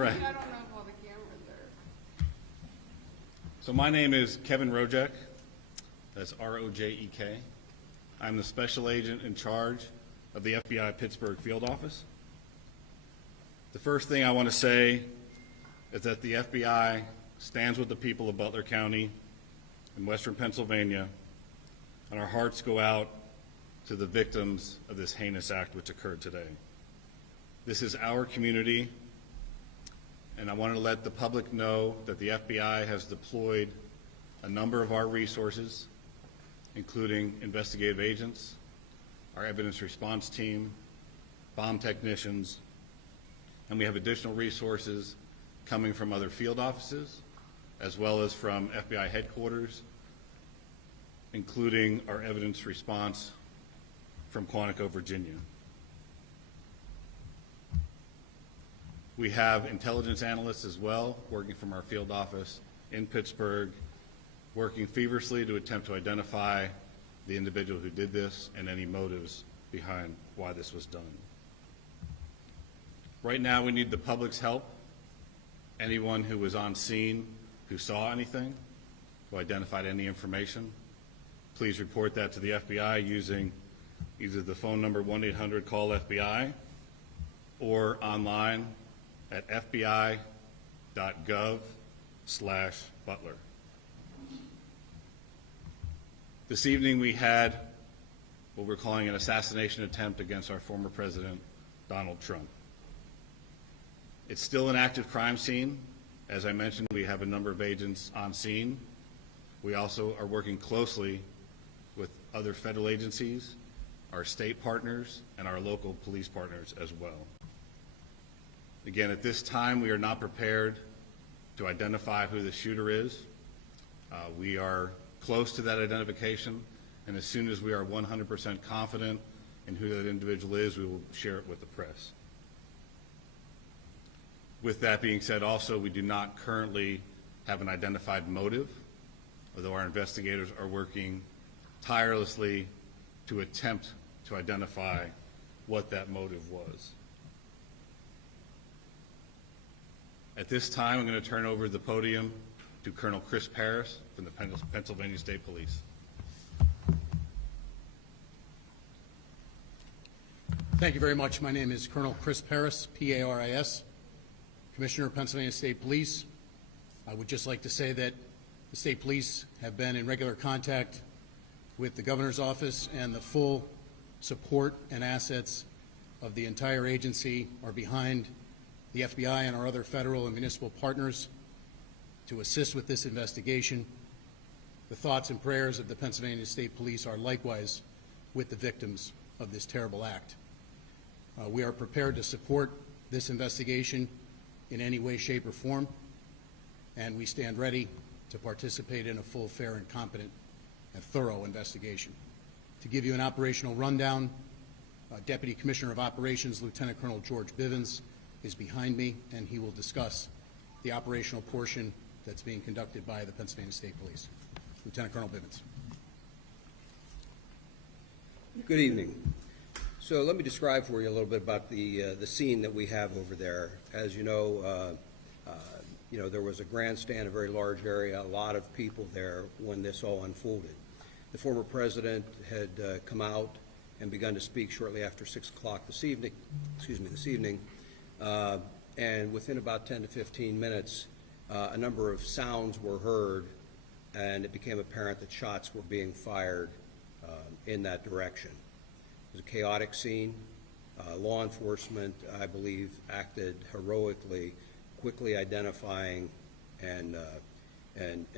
right. I don't know if all the cameras are. So my name is Kevin Rojek. That's R-O-J-E-K. I'm the special agent in charge of the FBI Pittsburgh field office. The first thing I want to say is that the FBI stands with the people of Butler County in western Pennsylvania, and our hearts go out to the victims of this heinous act which occurred today. This is our community, and I wanted to let the public know that the FBI has deployed a number of our resources, including investigative agents, our evidence response team, bomb technicians, and we have additional resources coming from other field offices, as well as from FBI headquarters, including our evidence response from Quantico, Virginia. We have intelligence analysts as well, working from our field office in Pittsburgh, working feverishly to attempt to identify the individual who did this and any motives behind why this was done. Right now, we need the public's help. Anyone who was on scene who saw anything, who identified any information, please report that to the FBI using either the phone number 1-800-CALL-FBI or online at fbi.gov/Butler. This evening we had what we're calling an assassination attempt against our former president, Donald Trump. It's still an active crime scene. As I mentioned, we have a number of agents on scene. We also are working closely with other federal agencies, our state partners, and our local police partners as well. Again, at this time, we are not prepared to identify who the shooter is. We are close to that identification, and as soon as we are 100% confident in who that individual is, we will share it with the press. With that being said, also, we do not currently have an identified motive, although our investigators are working tirelessly to attempt to identify what that motive was. At this time, I'm going to turn over the podium to Colonel Chris Paris from the Pennsylvania State Police. Thank you very much. My name is Colonel Chris Paris, P-A-R-I-S, Commissioner of Pennsylvania State Police. I would just like to say that the State Police have been in regular contact with the Governor's Office, and the full support and assets of the entire agency are behind the FBI and our other federal and municipal partners to assist with this investigation. The thoughts and prayers of the Pennsylvania State Police are likewise with the victims of this terrible act. We are prepared to support this investigation in any way, shape, or form, and we stand ready to participate in a full, fair, and competent and thorough investigation. To give you an operational rundown, Deputy Commissioner of Operations, Lieutenant Colonel George Bivens, is behind me, and he will discuss the operational portion that's being conducted by the Pennsylvania State Police. Lieutenant Colonel Bivens. Good evening. So let me describe for you a little bit about the scene that we have over there. As you know, there was a grandstand, a very large area, a lot of people there when this all unfolded. The former president had come out and begun to speak shortly after 6 o'clock this evening, and within about 10 to 15 minutes, a number of sounds were heard, and it became apparent that shots were being fired in that direction. It was a chaotic scene. Law enforcement, I believe, acted heroically, quickly identifying and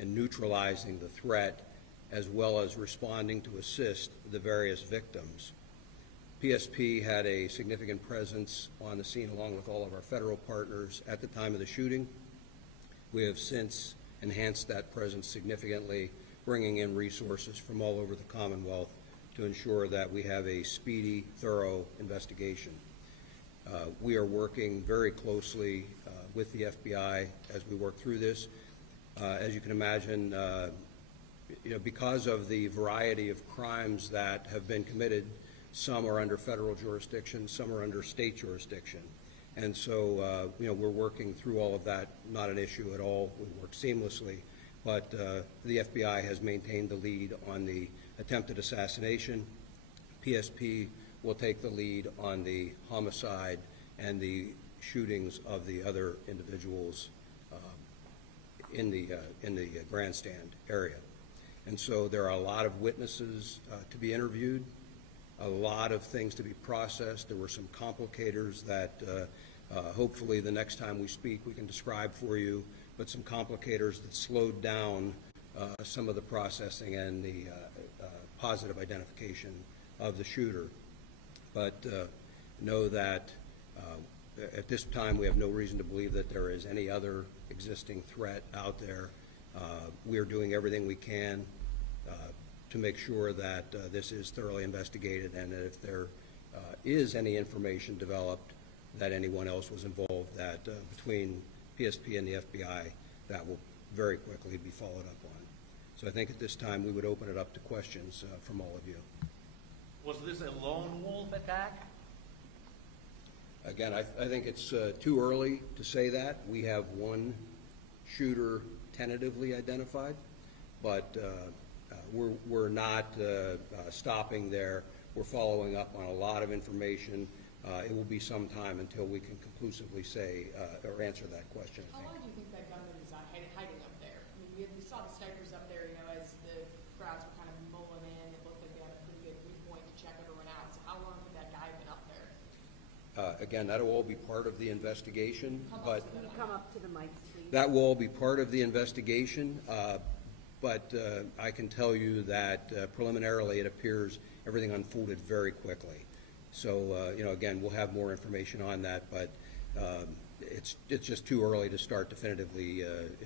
neutralizing the threat, as well as responding to assist the various victims. PSP had a significant presence on the scene along with all of our federal partners at the time of the shooting. We have since enhanced that presence significantly, bringing in resources from all over the Commonwealth to ensure that we have a speedy, thorough investigation. We are working very closely with the FBI as we work through this. As you can imagine, because of the variety of crimes that have been committed, some are under federal jurisdiction, some are under state jurisdiction. And so, we're working through all of that, not an issue at all. We work seamlessly. But the FBI has maintained the lead on the attempted assassination. PSP will take the lead on the homicide and the shootings of the other individuals in the grandstand area. And so there are a lot of witnesses to be interviewed, a lot of things to be processed. There were some complicators that hopefully the next time we speak we can describe for you, but some complicators that slowed down some of the processing and the positive identification of the shooter. But know that at this time we have no reason to believe that there is any other existing threat out there. We are doing everything we can to make sure that this is thoroughly investigated, and that if there is any information developed that anyone else was involved, that between PSP and the FBI, that will very quickly be followed up on. So I think at this time we would open it up to questions from all of you. Was this a lone wolf attack? Again, I think it's too early to say that. We have one shooter tentatively identified, but we're not stopping there. We're following up on a lot of information. It will be some time until we can conclusively say or answer that question. How long do you think that gunman is hiding up there? I mean, we saw the snipers up there, as the crowds were kind of mulling in. It looked like they had a pretty good viewpoint to check everyone out. So how long could that guy have been up there? Again, that'll all be part of the investigation, but Can you come up to the mic, please? that will all be part of the investigation. But I can tell you that preliminarily it appears everything unfolded very quickly. So, again, we'll have more information on that, but it's just too early to start definitively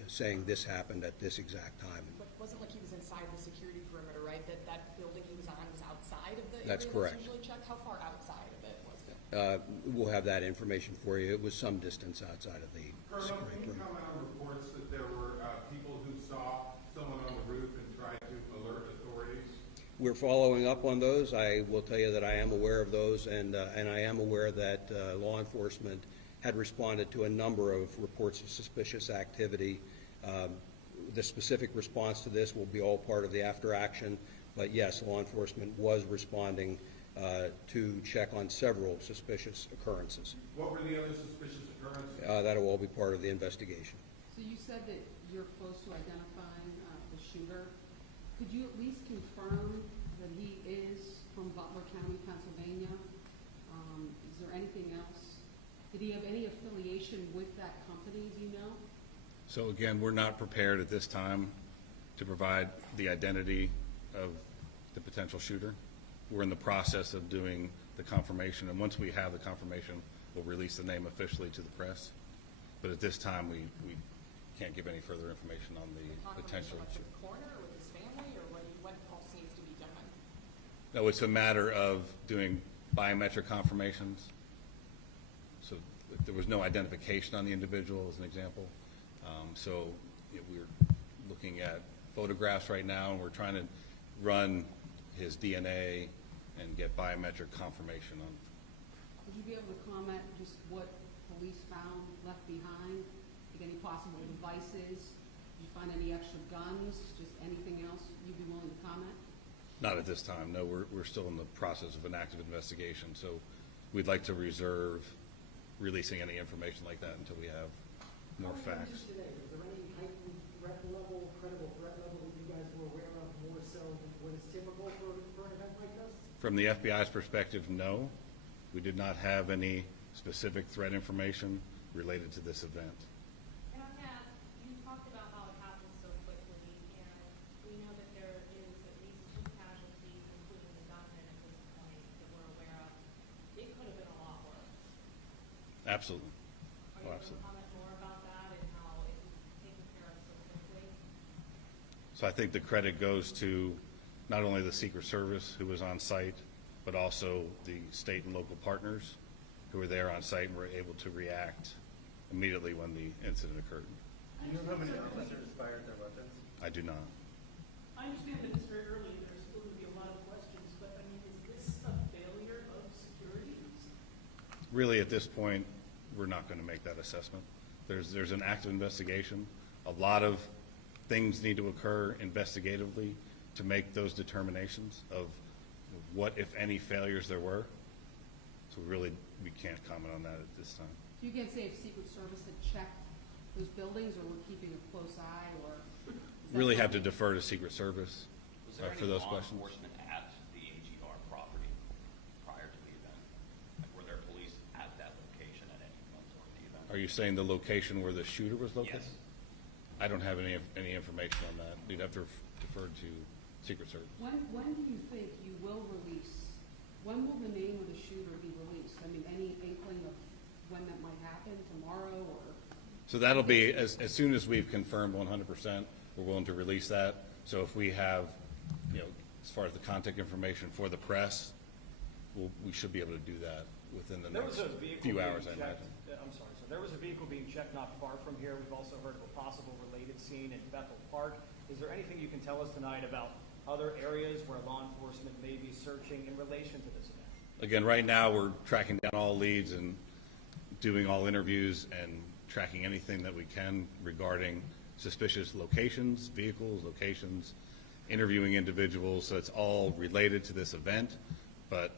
saying this happened at this exact time. But it wasn't like he was inside the security perimeter, right? That building he was on was outside of the That's area correct. usually checked? How far outside of it was it? We'll have that information for you. It was some distance outside of the Colonel, security can you perimeter. comment on reports that there were people who saw someone on the roof and tried to alert authorities? We're following up on those. I will tell you that I am aware of those, and I am aware that law enforcement had responded to a number of reports of suspicious activity. The specific response to this will be all part of the after action, but yes, law enforcement was responding to check on several suspicious occurrences. What were the other suspicious occurrences? That'll all be part of the investigation. So you said that you're close to identifying the shooter. Could you at least confirm that he is from Butler County, Pennsylvania? Is there anything else? Did he have any affiliation with that company, do you know? So again, we're not prepared at this time to provide the identity of the potential shooter. We're in the process of doing the confirmation, and once we have the confirmation, we'll release the name officially to the press. But at this time, we can't give any further information on the potential Confirmation shooter. with the coroner or with his family, or what all seems to be done? No, it's a matter of doing biometric confirmations. So there was no identification on the individual, as an example. We're looking at photographs right now, and we're trying to run his DNA and get biometric confirmation on. Would you be able to comment just what police found left behind? Like any possible devices? Did you find any extra guns? Just anything else you'd be willing to comment? Not at this time, no. We're still in the process of an active investigation, so we'd like to reserve releasing any information like that until we have more facts. Today, is there any heightened threat level, credible threat level that you guys were aware of more so than what is typical for an event like this? From the FBI's perspective, no. We did not have any specific threat information related to this event. And on that, you talked about how it happened so quickly, and we know that there is at least 2 casualties, including the gunman at this point, that we're aware of. It could have been a lot worse. Absolutely. Are you Oh, able to absolutely. comment more about that and how it was taken care of so quickly? So I think the credit goes to not only the Secret Service, who was on site, but also the state and local partners who were there on site and were able to react immediately when the incident occurred. Do you know how many officers fired their weapons? I do not. I understand that it's very early and there's still going to be a lot of questions, but I mean, is this a failure of security? Really, at this point, we're not going to make that assessment. There's an active investigation. A lot of things need to occur investigatively to make those determinations of what, if any, failures there were. So we can't comment on that at this time. You can say if Secret Service had checked those buildings, or we're keeping a close eye, or? is that Really have to something- defer to Secret Service Was there for any those law questions. enforcement at the AGR property prior to the event? Like, were there police at that location at any point during the event? Are you saying the location where the shooter was located? Yes. I don't have any information on that. You'd have to defer to Secret Service. When do you think you will release, when will the name of the shooter be released? I mean, any inkling of when that might happen, tomorrow, or? So that'll be, as soon as we've confirmed 100%, we're willing to release that. So if we have, as far as the contact information for the press, we should be able to do that within the There next was a vehicle few being hours, I checked. imagine. I'm sorry, so there was a vehicle being checked not far from here. We've also heard of a possible related scene in Bethel Park. Is there anything you can tell us tonight about other areas where law enforcement may be searching in relation to this event? Again, right now, we're tracking down all leads and doing all interviews and tracking anything that we can regarding suspicious locations, vehicles, locations, interviewing individuals. So it's all related to this event, but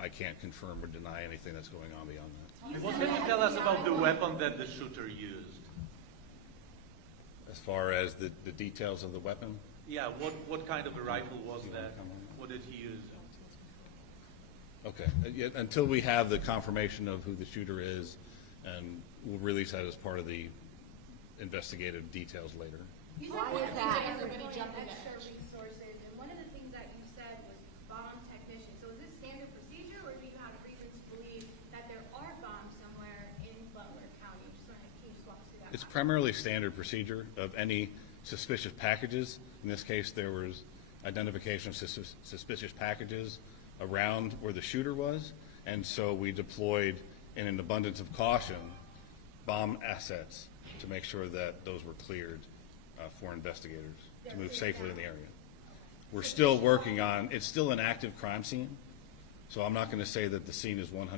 I can't confirm or deny anything that's going on beyond that. What can you tell us about the weapon that the shooter used? As far as the details of the weapon, Yeah, what kind of a rifle was that? What did he use? okay. Until we have the confirmation of who the shooter is, and we'll release that as part of the investigative details later. You Why said one is of the that? things that Everybody you're jumping deploying at extra resources, and one of the things that you said was bomb technicians. So is this standard procedure, or do you have reason to believe that there are bombs somewhere in Butler County? Can you just walk us through that? It's primarily standard procedure of any suspicious packages. In this case, there was identification of suspicious packages around where the shooter was, and so we deployed, in an abundance of caution, bomb assets to make sure that those were cleared for investigators to move safely in the area. We're still working on, it's still an active crime scene, so I'm not going to say that the scene is 100%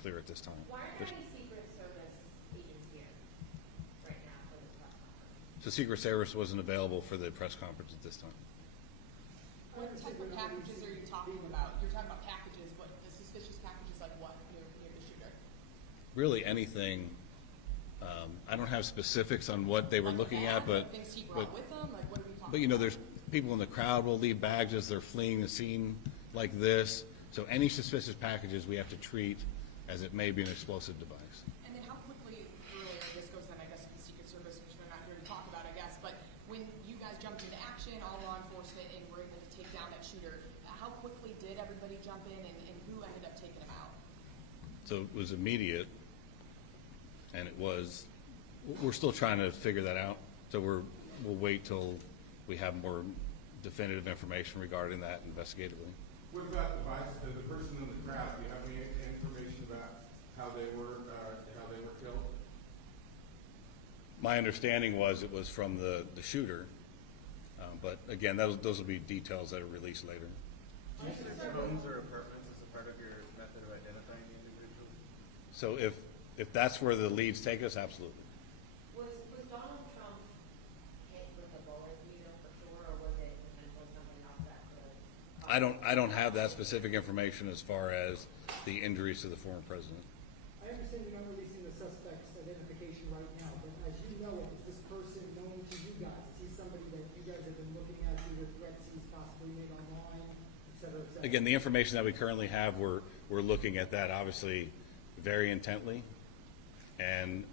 clear at this time. Why aren't There's- there any Secret Service agents here right now for this press conference? So Secret Service wasn't available for the press conference at this time. What type of packages are you talking about? You're talking about packages, but the suspicious packages like what near the shooter? Really anything, I don't have specifics on what they were Like a looking bag, at, but, like things he brought with him, like what are we talking? but there's people in the crowd will leave bags as they're fleeing the scene like this. So any suspicious packages we have to treat as it may be an explosive device. And then how quickly, earlier, this goes then, I guess, to the Secret Service, which they're not here to talk about, I guess, but when you guys jumped into action, all law enforcement, and were able to take down that shooter, how quickly did everybody jump in, and who ended up taking him out? So it was immediate, and we're still trying to figure that out. So we'll wait till we have more definitive information regarding that investigatively. What about the person in the crowd? Do you have any information about how they were killed? My understanding was it was from the shooter, but again, those will be details that are released later. Do you search homes or apartments as a part of your method of identifying the individuals? So if that's where the leads take us, absolutely. Was Donald Trump hit with a bullet, do you know for sure, or was it potentially something else that could? I don't have that specific information as far as the injuries to the former president. I understand you're not releasing the suspect's identification right now, but as you know, is this person known to you guys? Is he somebody that you guys have been looking at through the threats he's possibly made online, et cetera, et cetera? Again, the information that we currently have, we're looking at that obviously very intently. And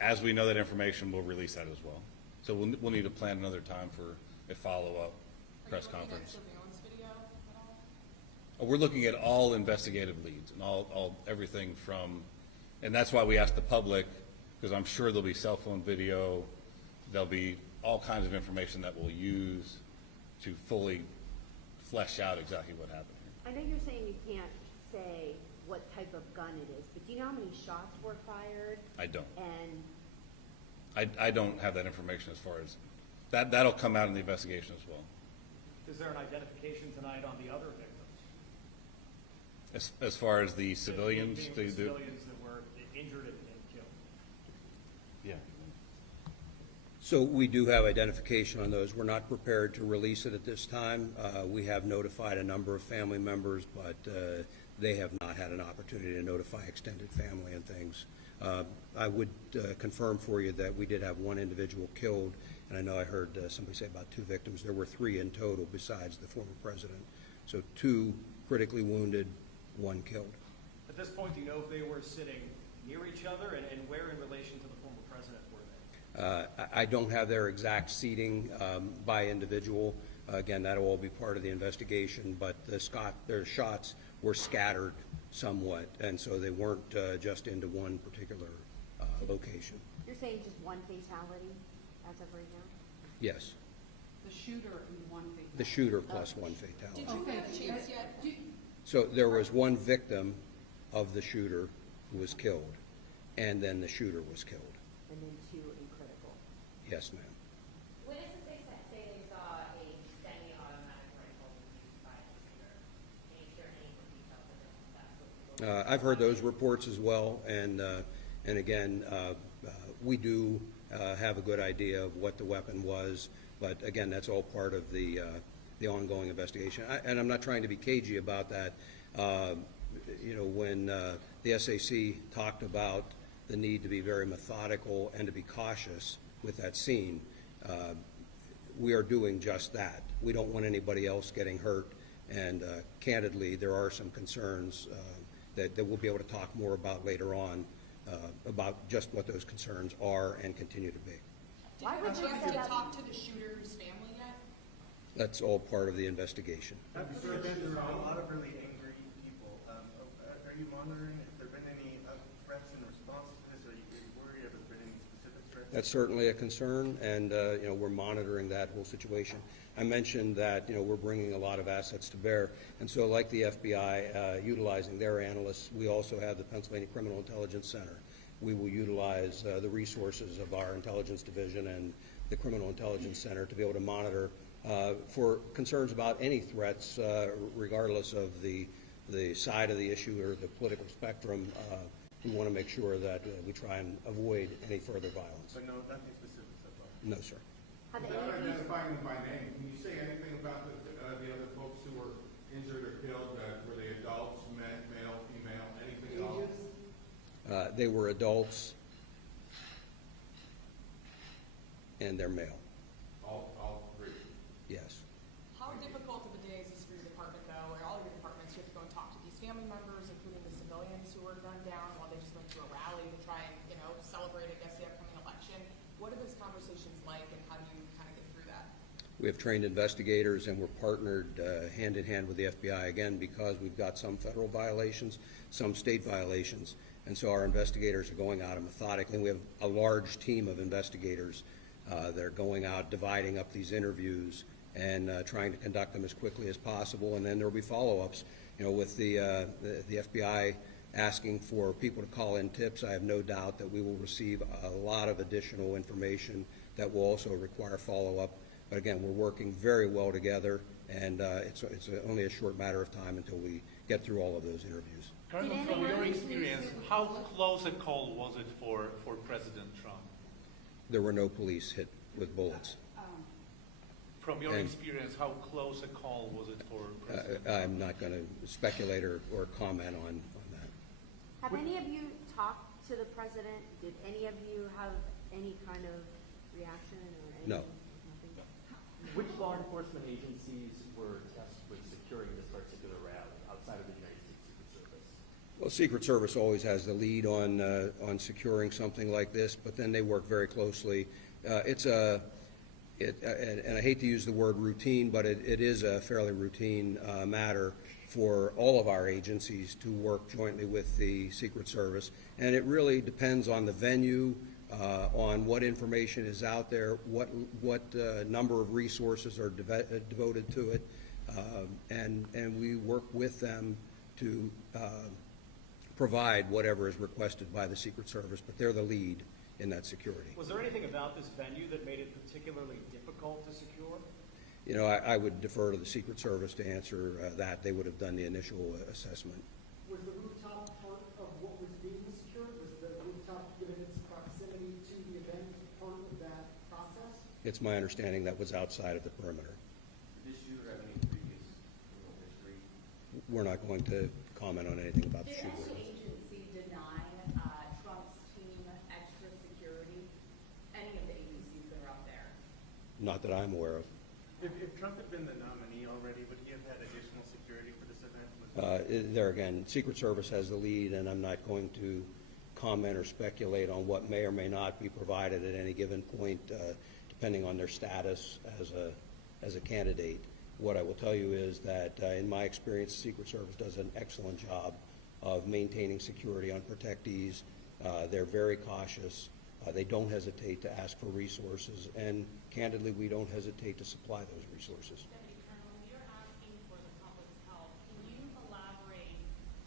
as we know that information, we'll release that as well. So we'll need to plan another time for a follow-up press Are you looking at conference. surveillance video at all? We're looking at all investigative leads and everything from, and that's why we asked the public, because I'm sure there'll be cell phone video, there'll be all kinds of information that we'll use to fully flesh out exactly what happened here. I know you're saying you can't say what type of gun it is, but do you know how many shots were fired? I don't. And I don't have that information as far as, that'll come out in the investigation as well. Is there an identification tonight on the other victims? As far as the civilians, Being they the do. civilians that were injured and killed. So we do have identification on those. We're not prepared to release it at this time. We have notified a number of family members, but they have not had an opportunity to notify extended family and things. I would confirm for you that we did have one individual killed, and I know I heard somebody say about 2 victims. There were 3 in total besides the former president. So 2 critically wounded, 1 killed. At this point, do you know if they were sitting near each other, and where in relation to the former president were they? I don't have their exact seating by individual. Again, that'll all be part of the investigation, but their shots were scattered somewhat, and so they weren't just into one particular location. You're saying just one fatality as of right now? Yes, The shooter and one fatality. the shooter plus 1 fatality. Did you have a chance yet? So there was 1 victim of the shooter who was killed, and then the shooter was killed. And then 2 in critical. Yes, ma'am. Witnesses say they saw a semi-automatic rifle used by the shooter. Can you share any more details of that? I've heard those reports as well, and again, we do have a good idea of what the weapon was, but again, that's all part of the ongoing investigation. And I'm not trying to be cagey about that. When the SAC talked about the need to be very methodical and to be cautious with that scene, we are doing just that. We don't want anybody else getting hurt, and candidly, there are some concerns that we'll be able to talk more about later on about just what those concerns are and continue to be. Did you have a chance to talk to the shooter's family yet? That's all part of the investigation. There are a lot of really angry people. Are you monitoring if there have been any threats in response to this? Are you worried if there have been any specific threats? That's certainly a concern, and we're monitoring that whole situation. I mentioned that we're bringing a lot of assets to bear, and so like the FBI utilizing their analysts, we also have the Pennsylvania Criminal Intelligence Center. We will utilize the resources of our intelligence division and the Criminal Intelligence Center to be able to monitor for concerns about any threats, regardless of the side of the issue or the political spectrum. We want to make sure that we try and avoid any further violence. But no, nothing specific so far. No, sir. Without identifying them by name, can you say anything about the other folks who were injured or killed? Were they adults, male, female, anything at all? They were adults, and they're male. All 3? Yes. How difficult of a day is this for your department, though, or all of your departments? You have to go and talk to these family members, including the civilians who were gunned down while they just went to a rally to try and, celebrate, I guess, the upcoming election. What are those conversations like, and how do you kind of get through that? We have trained investigators, and we're partnered hand in hand with the FBI, again, because we've got some federal violations, some state violations, and so our investigators are going out and methodically. We have a large team of investigators that are going out, dividing up these interviews and trying to conduct them as quickly as possible, and then there will be follow-ups. With the FBI asking for people to call in tips, I have no doubt that we will receive a lot of additional information that will also require follow-up. But again, we're working very well together, and it's only a short matter of time until we get through all of those interviews. Colonel, from your experience, how close a call was it for President Trump? There were no police hit with bullets. From your And- experience, how close a call was it for President Trump? I'm not going to speculate or comment on that. Have any of you talked to the president? Did any of you have any kind of reaction or anything? No. Nothing? Which law enforcement agencies were tasked with securing this particular rally outside of the United States Secret Service? Well, Secret Service always has the lead on securing something like this, but then they work very closely. And I hate to use the word routine, but it is a fairly routine matter for all of our agencies to work jointly with the Secret Service. And it really depends on the venue, on what information is out there, what number of resources are devoted to it, and we work with them to provide whatever is requested by the Secret Service, but they're the lead in that security. Was there anything about this venue that made it particularly difficult to secure? I would defer to the Secret Service to answer that. They would have done the initial assessment. Was the rooftop part of what was being secured? Was the rooftop, given its proximity to the event, part of that process? It's my understanding that was outside of the perimeter. Did this shooter have any previous criminal history? We're not going to comment on anything about the Did shooter. any agency deny Trump's team extra security? Any of the agencies that are up there? Not that I'm aware of. If Trump had been the nominee already, would he have had additional security for this event? There again, Secret Service has the lead, and I'm not going to comment or speculate on what may or may not be provided at any given point, depending on their status as a candidate. What I will tell you is that, in my experience, the Secret Service does an excellent job of maintaining security on protectees. They're very cautious. They don't hesitate to ask for resources, and candidly, we don't hesitate to supply those resources. Deputy Colonel, when you're asking for the public's help, can you elaborate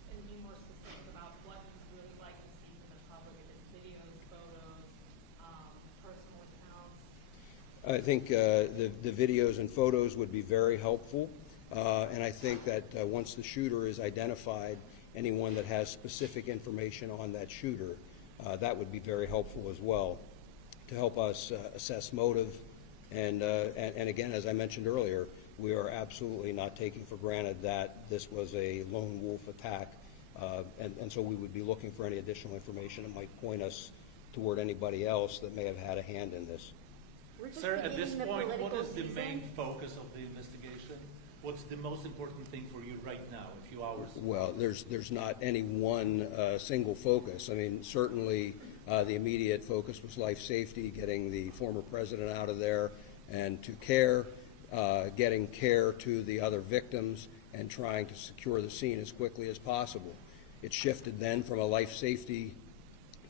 and be more specific about what you really like to see from the public? If it's videos, photos, personal accounts? I think the videos and photos would be very helpful, and I think that once the shooter is identified, anyone that has specific information on that shooter, that would be very helpful as well to help us assess motive. And again, as I mentioned earlier, we are absolutely not taking for granted that this was a lone wolf attack, and so we would be looking for any additional information that might point us toward anybody else that may have had a hand in this. We're just Sir, at this beginning the point, what political is the season. main focus of the investigation? What's the most important thing for you right now, a few hours? Well, there's not any one single focus. I mean, certainly the immediate focus was life safety, getting the former president out of there and to care, getting care to the other victims, and trying to secure the scene as quickly as possible. It shifted then from a life safety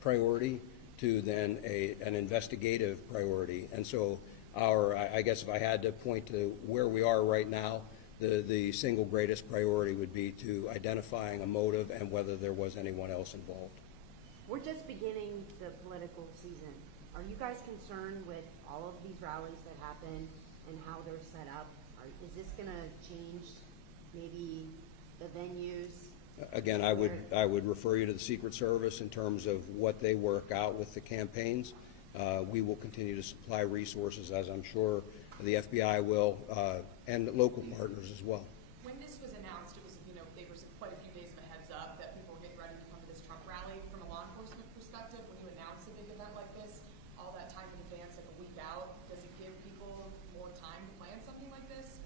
priority to then an investigative priority. And so I guess if I had to point to where we are right now, the single greatest priority would be to identifying a motive and whether there was anyone else involved. We're just beginning the political season. Are you guys concerned with all of these rallies that happen and how they're set up? Is this going to change maybe the venues? Again, I would refer you to the Secret Service in terms of what they work out with the campaigns. We will continue to supply resources, as I'm sure the FBI will, and local partners as well. When this was announced, it was, they were quite a few days of a heads up that people were getting ready to come to this Trump rally. From a law enforcement perspective, when you announce a big event like this, all that time in advance, like a week out, does it give people more time to plan something like this?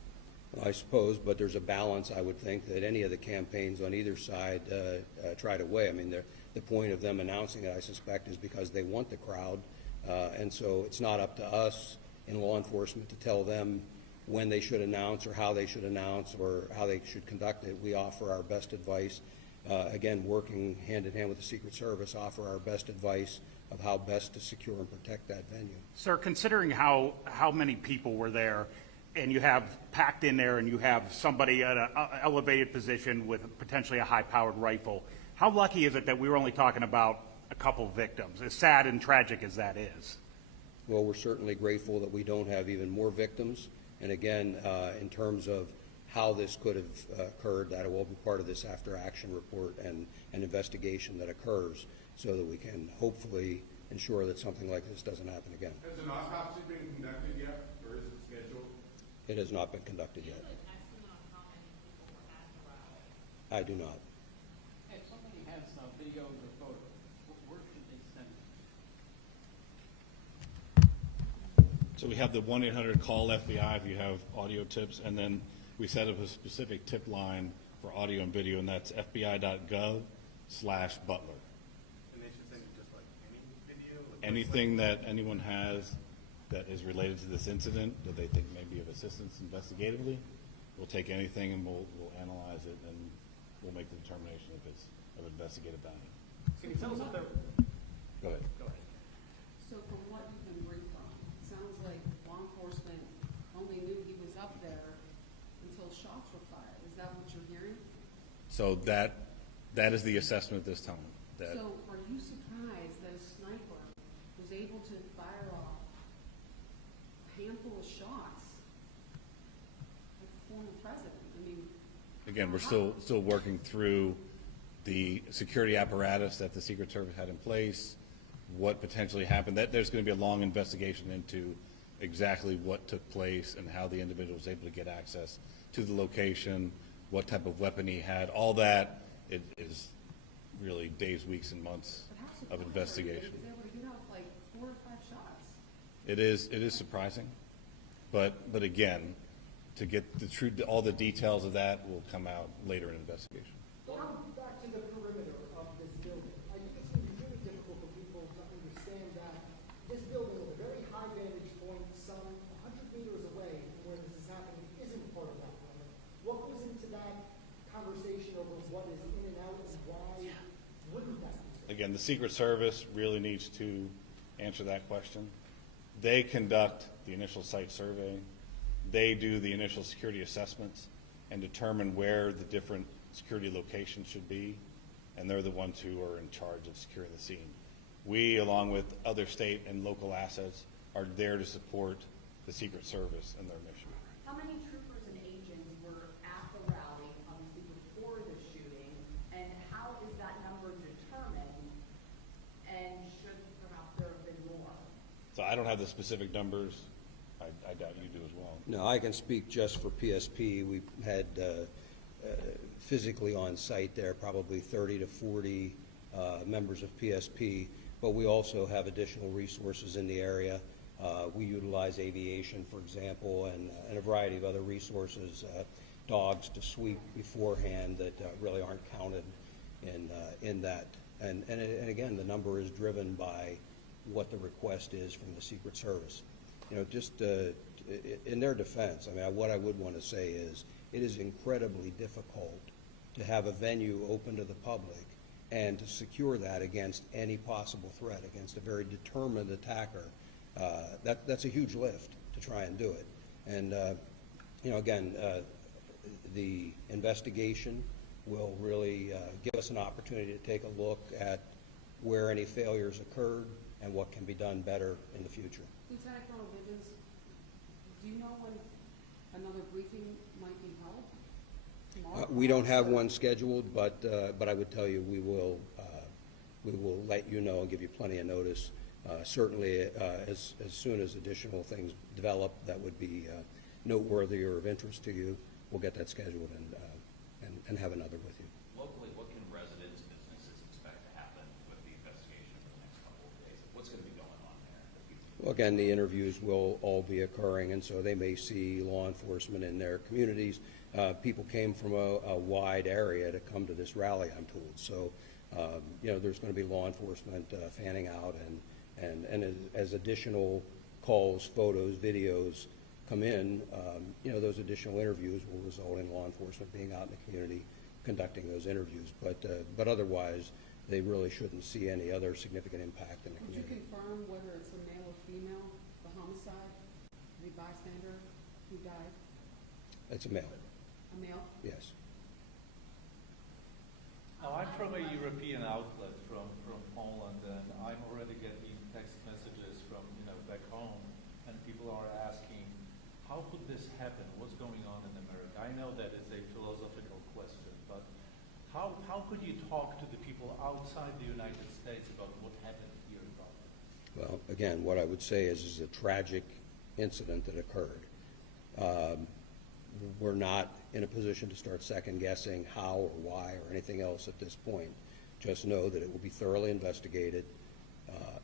I suppose, but there's a balance, I would think, that any of the campaigns on either side try to weigh. I mean, the point of them announcing it, I suspect, is because they want the crowd, and so it's not up to us in law enforcement to tell them when they should announce or how they should announce or how they should conduct it. We offer our best advice, again, working hand in hand with the Secret Service, offer our best advice of how best to secure and protect that venue. Sir, considering how many people were there, and you have packed in there and you have somebody at an elevated position with potentially a high-powered rifle, how lucky is it that we were only talking about a couple victims, as sad and tragic as that is? Well, we're certainly grateful that we don't have even more victims. And again, in terms of how this could have occurred, that will be part of this after-action report and an investigation that occurs so that we can hopefully ensure that something like this doesn't happen again. Has an autopsy been conducted yet, or is it scheduled? It has not been conducted yet. I do not. If somebody has videos or photos, where should they send it? So we have the 1-800 call FBI if you have audio tips, and then we set up a specific tip line for audio and video, and that's fbi.gov/Butler. And they should send you just like any video? Anything that anyone has that is related to this incident that they think may be of assistance investigatively, we'll take anything and we'll analyze it, and we'll make the determination if it's of investigative value. Can you tell us if there? Go ahead. Go ahead. So from what you've been briefed on, it sounds like law enforcement only knew he was up there until shots were fired. Is that what you're hearing? So that is the assessment at this time. That So are you surprised that a sniper was able to fire off a handful of shots at the former president? I mean, again, we're still working through the security apparatus that the Secret Service had in place, what potentially happened. There's going to be a long investigation into exactly what took place and how the individual was able to get access to the location, what type of weapon he had. All that it is really days, weeks, and months of investigation. He was able to get off like 4 or 5 shots. It is surprising, but again, to get all the details of that will come out later in investigation. Back to the perimeter of this building. I think it's going to be really difficult for people to understand that this building with a very high vantage point, some 100 meters away from where this is happening, isn't part of that perimeter. What goes into that conversation over what is in and out and why wouldn't that be? Again, the Secret Service really needs to answer that question. They conduct the initial site survey. They do the initial security assessments and determine where the different security locations should be, and they're the ones who are in charge of securing the scene. We, along with other state and local assets, are there to support the Secret Service and their mission. How many troopers and agents were at the rally, obviously before the shooting, and how is that number determined, and should perhaps there have been more? So I don't have the specific numbers. I doubt you do as well. No, I can speak just for PSP. We had physically on site there probably 30 to 40 members of PSP, but we also have additional resources in the area. We utilize aviation, for example, and a variety of other resources, dogs to sweep beforehand that really aren't counted in that. And again, the number is driven by what the request is from the Secret Service. You know, just in their defense, I mean, what I would want to say is it is incredibly difficult to have a venue open to the public and to secure that against any possible threat, against a very determined attacker. That's a huge lift to try and do it. And, you know, again, the investigation will really give us an opportunity to take a look at where any failures occurred and what can be done better in the future. Lieutenant Colonel Vivens, do you know when another briefing might be held? Tomorrow? We don't have one scheduled, but I would tell you we will let you know and give you plenty of notice. Certainly, as soon as additional things develop that would be noteworthy or of interest to you, we'll get that scheduled and have another with you. Locally, what can residents, businesses expect to happen with the investigation for the next couple of days? What's going to be going on there? Well, again, the interviews will all be occurring, and so they may see law enforcement in their communities. People came from a wide area to come to this rally, I'm told. So, you know, there's going to be law enforcement fanning out, and as additional calls, photos, videos come in, you know, those additional interviews will result in law enforcement being out in the community conducting those interviews. But otherwise, they really shouldn't see any other significant impact in the Could you community. confirm whether it's a male or female, the homicide, the bystander who died? It's a male, A male? yes. Now, I'm from a European outlet from Poland, and I'm already getting text messages from, you know, back home, and people are asking, how could this happen? What's going on in America? I know that it's a philosophical question, but how could you talk to the people outside the United States about what happened here in Boston? Well, again, what I would say is a tragic incident that occurred. We're not in a position to start second-guessing how or why or anything else at this point. Just know that it will be thoroughly investigated.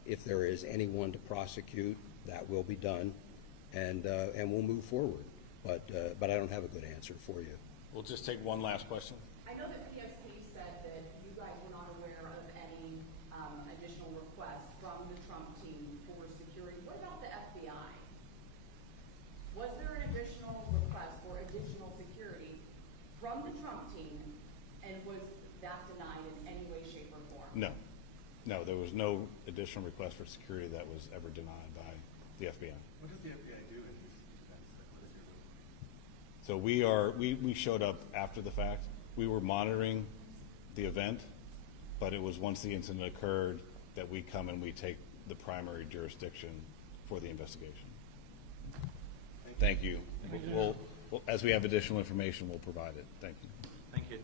If there is anyone to prosecute, that will be done, and we'll move forward. But I don't have a good answer for you. We'll just take one last question. I know that PSP said that you guys were not aware of any additional requests from the Trump team for security. What about the FBI? Was there an additional request for additional security from the Trump team, and was that denied in any way, shape, or form? No, there was no additional request for security that was ever denied by the FBI. What does the FBI do in these events? Like, what is your role? So we showed up after the fact. We were monitoring the event, but it was once the incident occurred that we come and we take the primary jurisdiction for the investigation. Thank you. As we have additional information, we'll provide it. Thank you. Thank you.